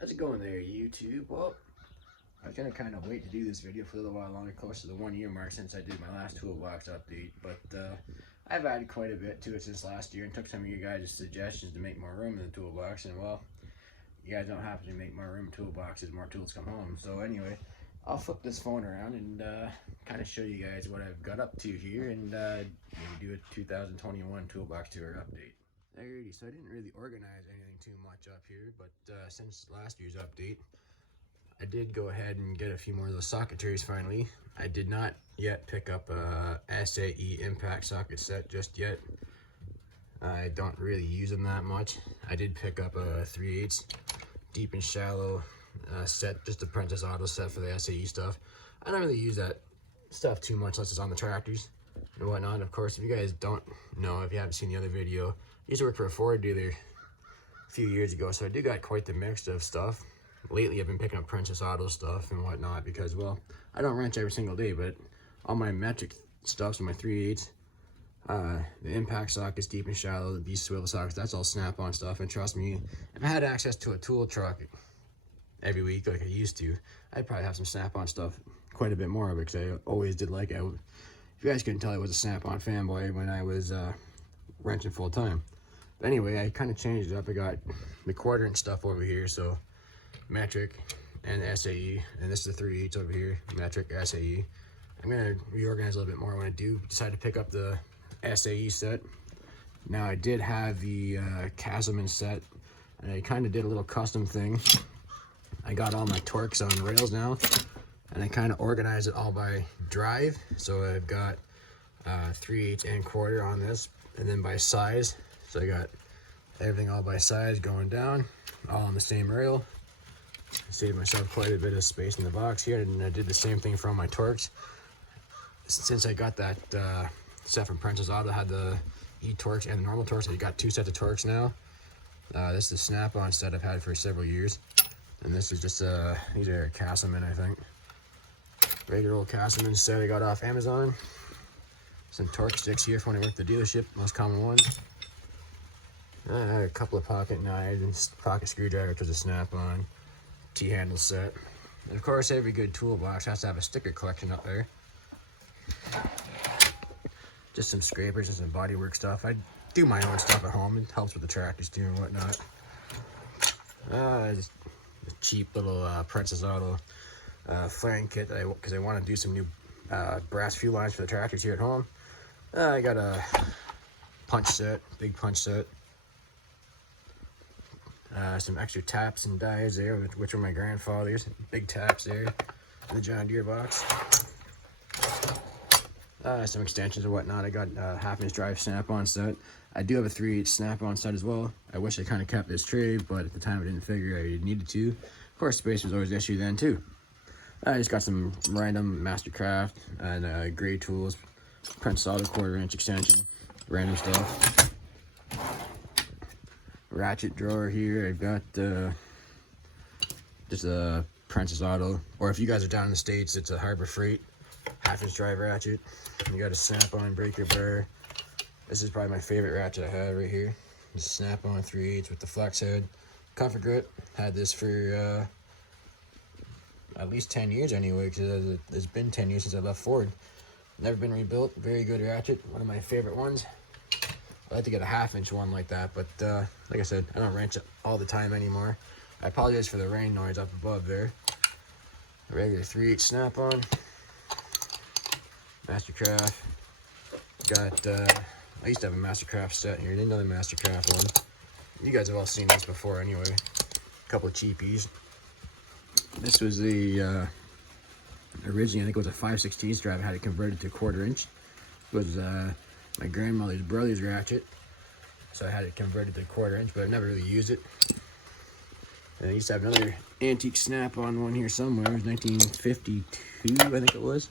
How's it going there, YouTube? Well, I was gonna kind of wait to do this video for a little while longer, close to the 1 year mark since I did my last toolbox update, but I've added quite a bit to it since last year and took some of you guys' suggestions to make more room in the toolbox, and well, you guys don't have to make more room in toolboxes, more tools come home. So anyway, I'll flip this phone around and kind of show you guys what I've got up to here and maybe do a 2021 toolbox tour update. Alrighty, so I didn't really organize anything too much up here, but since last year's update, I did go ahead and get a few more of those socket trays finally. I did not yet pick up a SAE impact socket set just yet. I don't really use them that much. I did pick up a 3/8 deep and shallow set, just a Princess Auto set for the SAE stuff. I don't really use that stuff too much unless it's on the tractors and whatnot. Of course, if you guys don't know, if you haven't seen the other video, I used to work for a Ford dealer a few years ago, so I do got quite the mix of stuff. Lately, I've been picking up Princess Auto stuff and whatnot because, well, I don't wrench every single day, but all my metric stuff, so my 3/8, the impact sockets, deep and shallow, these swivel sockets, that's all snap-on stuff. And trust me, if I had access to a tool truck every week like I used to, I'd probably have some snap-on stuff quite a bit more of it, because I always did like it. If you guys couldn't tell, I was a snap-on fanboy when I was wrenching full-time. But anyway, I kind of changed it up. I got the quarter-inch stuff over here, so metric and SAE, and this is the 3/8 over here, metric, SAE. I'm gonna reorganize a little bit more when I do decide to pick up the SAE set. Now, I did have the Castleman set, and I kind of did a little custom thing. I got all my Torx on rails now, and I kind of organized it all by drive. So I've got 3/8 and quarter on this, and then by size. So I got everything all by size going down, all on the same rail. Saved myself quite a bit of space in the box here, and I did the same thing for all my Torx. Since I got that set from Princess Auto, I had the E-Torx and the normal Torx, so you got two sets of Torx now. This is the snap-on set I've had for several years, and this is just these are Castleman, I think. Regular old Castleman set I got off Amazon. Some Torx sticks here for when I work at the dealership, most common ones. I had a couple of pocket knives and pocket screwdriver, which was a snap-on. T-handle set, and of course every good toolbox has to have a sticker collection up there. Just some scrapers and some bodywork stuff. I do my own stuff at home. It helps with the tractors too and whatnot. Just a cheap little Princess Auto flaring kit because I want to do some new brass fuel lines for the tractors here at home. I got a punch set, big punch set. Some extra taps and dies there, which were my grandfather's. Big taps there in the John Deere box. Some extensions and whatnot. I got a half-inch drive snap-on set. I do have a 3/8 snap-on set as well. I wish I kind of kept this tray, but at the time I didn't figure I needed to. Of course, space was always an issue then too. I just got some random Mastercraft and gray tools, Princess Auto 1/4-inch extension, random stuff. Ratchet drawer here. I've got just a Princess Auto, or if you guys are down in the States, it's a Harbor Freight half-inch drive ratchet. You got a snap-on breaker bar. This is probably my favorite ratchet I have right here. This snap-on 3/8 with the flex head. Comfort grip. Had this for at least 10 years anyway, because it's been 10 years since I left Ford. Never been rebuilt. Very good ratchet. One of my favorite ones. I'd like to get a half-inch one like that, but like I said, I don't wrench it all the time anymore. I apologize for the rain noise up above there. A regular 3/8 snap-on. Mastercraft. Got, I used to have a Mastercraft set here, another Mastercraft one. You guys have all seen this before anyway. A couple of cheapies. This was the, originally I think it was a 5/16 drive. I had it converted to 1/4-inch. It was, my grandmother's brother's ratchet, so I had it converted to 1/4-inch, but I never really used it. And I used to have another antique snap-on one here somewhere. It was 1952, I think it was.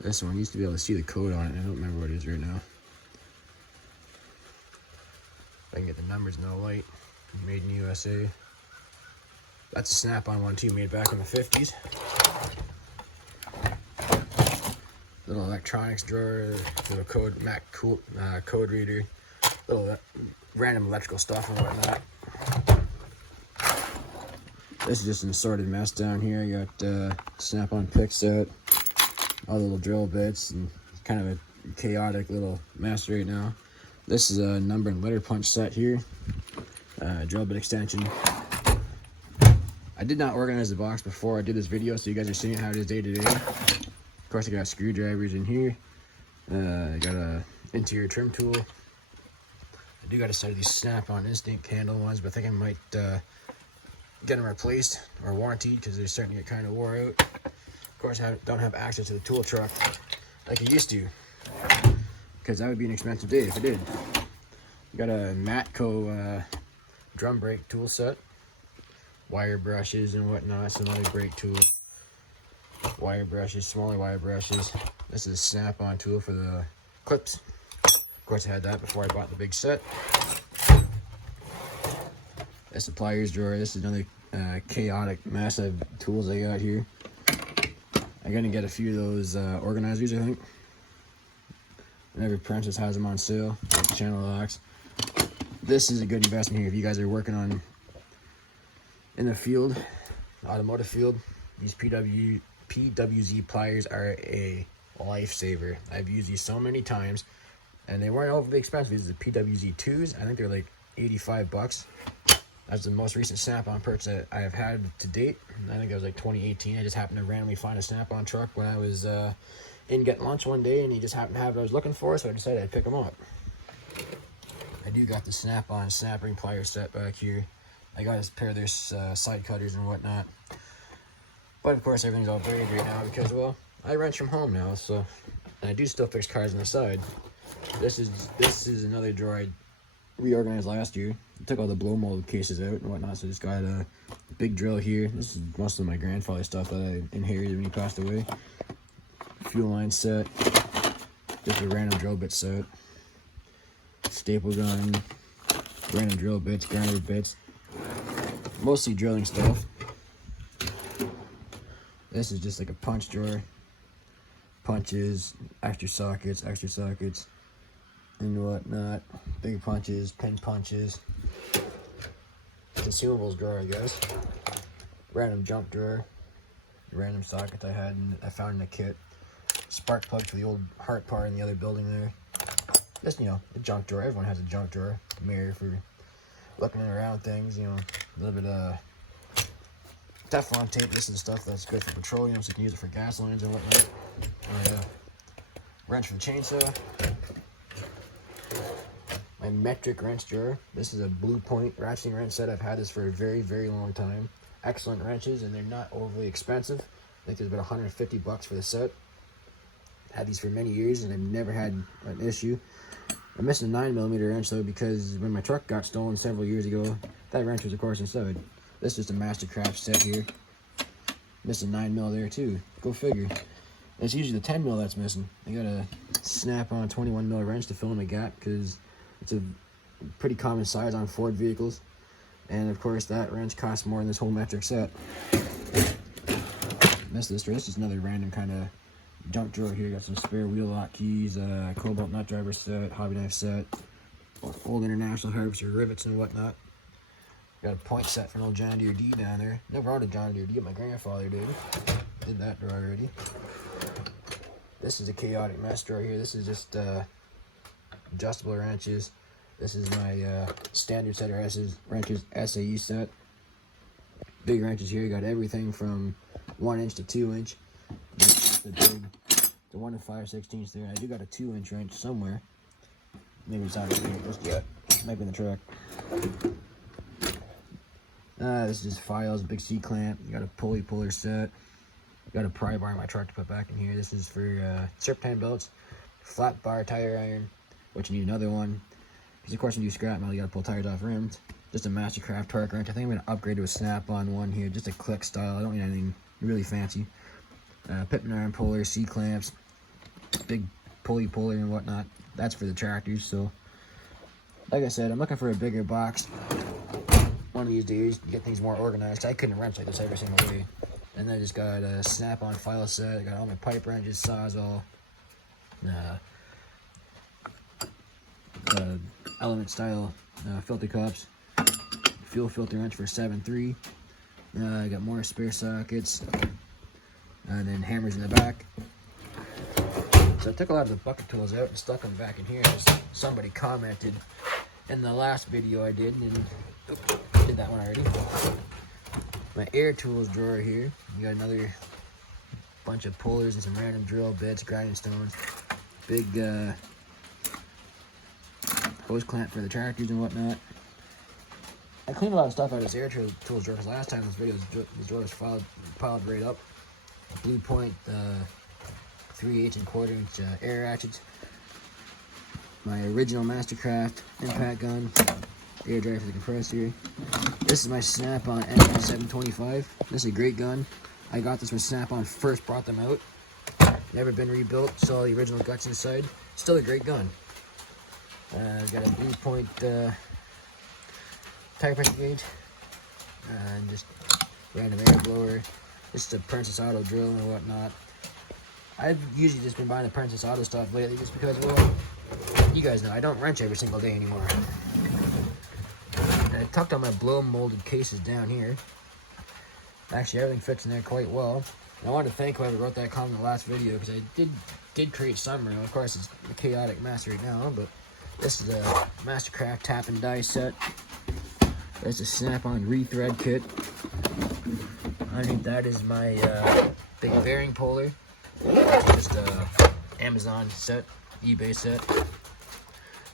This one used to be able to see the code on it. I don't remember what it is right now. If I can get the numbers in the light. Made in USA. That's a snap-on one too, made back in the 50s. Little electronics drawer, little code, code reader, little random electrical stuff and whatnot. This is just an assorted mess down here. I got snap-on pick set, all the little drill bits, and kind of a chaotic little mess right now. This is a number and letter punch set here, drill bit extension. I did not organize the box before I did this video, so you guys are seeing how it is day to day. Of course, I got screwdrivers in here. I got a interior trim tool. I do got a set of these snap-on instinct handle ones, but I think I might get them replaced or warranted because they're starting to get kind of wore out. Of course, I don't have access to the tool truck like I used to, because that would be an expensive day if I did. Got a Matco drum brake tool set, wire brushes and whatnot, so another brake tool, wire brushes, smaller wire brushes. This is a snap-on tool for the clips. Of course, I had that before I bought the big set. A Supplier's drawer. This is another chaotic mess of tools I got here. I'm gonna get a few of those organizers, I think. Whenever Princess has them on sale, like the channel locks. This is a good investment here if you guys are working on in the field, automotive field. These PWZ pliers are a lifesaver. I've used these so many times, and they weren't overly expensive. These are the PWZ 2s. I think they're like 85 bucks. That's the most recent snap-on purchase that I have had to date. I think it was like 2018. I just happened to randomly find a snap-on truck when I was in getting lunch one day, and he just happened to have what I was looking for, so I decided I'd pick him up. I do got the snap-on snap ring plier set back here. I got a pair of their side cutters and whatnot. But of course, everything's all buried right now because, well, I wrench from home now, so, and I do still fix cars on the side. This is another drawer I reorganized last year. I took all the blow mold cases out and whatnot, so I just got a big drill here. This is most of my grandfather's stuff that I inherited when he passed away. Fuel line set, just a random drill bit set, staple gun, random drill bits, grinder bits, mostly drilling stuff. This is just like a punch drawer, punches, extra sockets, and whatnot. Big punches, pin punches, consumables drawer, I guess. Random junk drawer, random socket I found in a kit. Spark plug for the old heart part in the other building there. Just, you know, a junk drawer. Everyone has a junk drawer. Mirror for looking around things, you know. A little bit of Teflon tape. This is stuff that's good for petroleum, so you can use it for gas lines and whatnot. Wrench for the chainsaw. My metric wrench drawer. This is a Blue Point ratcheting wrench set. I've had this for a very, very long time. Excellent wrenches, and they're not overly expensive. I think there's about 150 bucks for the set. Had these for many years, and I've never had an issue. I'm missing a 9mm wrench though, because when my truck got stolen several years ago, that wrench was of course inside. This is just a Mastercraft set here. Missing 9mm there too. Go figure. It's usually the 10mm that's missing. I got a snap-on 21mm wrench to fill in the gap because it's a pretty common size on Ford vehicles. And of course that wrench costs more than this whole metric set. Missed this drawer. This is another random kind of junk drawer here. Got some spare wheel lock keys, cobalt nut driver set, hobby knife set, old International harvester rivets and whatnot. Got a point set for an old John Deere D down there. Never owned a John Deere D, my grandfather did. Did that drawer already. This is a chaotic mess drawer here. This is just adjustable wrenches. This is my standard set of wrenches SAE set. Big wrenches here. Got everything from 1 inch to 2 inch. The 1 5/16 there. I do got a 2-inch wrench somewhere. Maybe it's not here just yet. Might be in the truck. This is just files, big C-clamp. You got a pulley puller set. Got a pry bar in my truck to put back in here. This is for serpentine belts, flat bar tire iron, which you need another one. Because of course when you do scrap metal, you gotta pull tires off rims. Just a Mastercraft torque wrench. I think I'm gonna upgrade to a snap-on one here, just a click style. I don't need anything really fancy. Pippin iron puller, C-clamps, big pulley puller and whatnot. That's for the tractors. So, like I said, I'm looking for a bigger box one of these days to get things more organized. I couldn't wrench like this every single day. And then I just got a snap-on file set. I got all my pipe wrenches, sawzall, element style filter cups, fuel filter wrench for 7.3, I got more spare sockets, and then hammers in the back. So I took a lot of the bucket tools out and stuck them back in here. Somebody commented in the last video I did, and oops, I did that one already. My air tools drawer here. You got another bunch of pullers and some random drill bits, grinding stones, big hose clamp for the tractors and whatnot. I cleaned a lot of stuff out of this air tools drawer because last time this video, this drawer was piled right up. Blue Point 3/8 and 1/4 inch air ratchets. My original Mastercraft impact gun, air dryer for the compressor. This is my Snap-on MN725. This is a great gun. I got this when Snap-on first brought them out. Never been rebuilt. Saw the original guts inside. Still a great gun. Got a Blue Point tire pressure gauge, and just random air blower. This is a Princess Auto drill and whatnot. I've usually just been buying the Princess Auto stuff lately just because, well, you guys know I don't wrench every single day anymore. And I tucked on my blow molded cases down here. Actually, everything fits in there quite well. And I want to thank whoever wrote that comment in the last video, because I did create some room. Of course, it's a chaotic mess right now, but this is a Mastercraft tap and die set. There's a Snap-on rethread kit. Underneath that is my big bearing puller. Just a Amazon set, eBay set.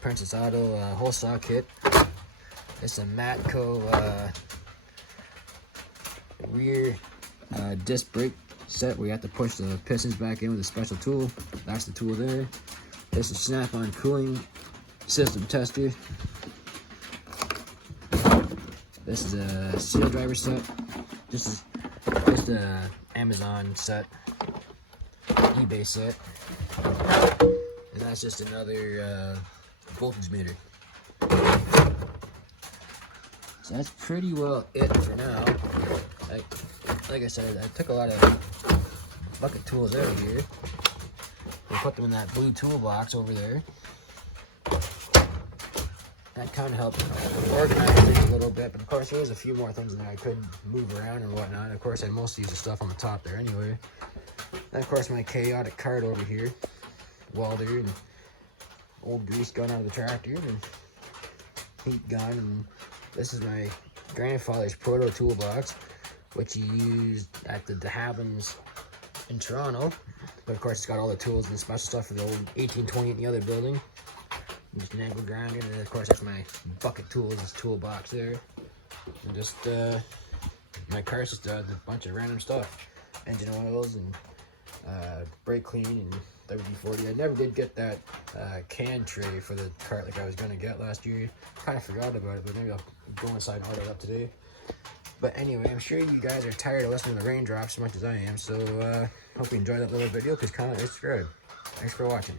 Princess Auto whole saw kit. It's a Matco rear disc brake set where you have to push the pistons back in with a special tool. That's the tool there. This is Snap-on cooling system tester. This is a seal driver set. This is just a Amazon set, eBay set, and that's just another voltage meter. So that's pretty well it for now. Like I said, I took a lot of bucket tools out of here. We put them in that blue toolbox over there. That kind of helped organize things a little bit, but of course there was a few more things in there I could move around and whatnot. Of course I mostly use the stuff on the top there anyway. And of course my chaotic cart over here, welder and old grease gun out of the tractor and heat gun, and this is my grandfather's proto toolbox, which he used at the de Havens in Toronto. But of course it's got all the tools and the special stuff for the old 1820 in the other building. Just an angle grinder, and then of course that's my bucket tools, this toolbox there. And just my car's just a bunch of random stuff. Engine oils and brake clean and WD-40. I never did get that can tray for the cart like I was gonna get last year. Kind of forgot about it, but maybe I'll go inside and order it up today. But anyway, I'm sure you guys are tired of listening to the raindrops as much as I am, so hope you enjoyed that little video. Please comment and subscribe. Thanks for watching.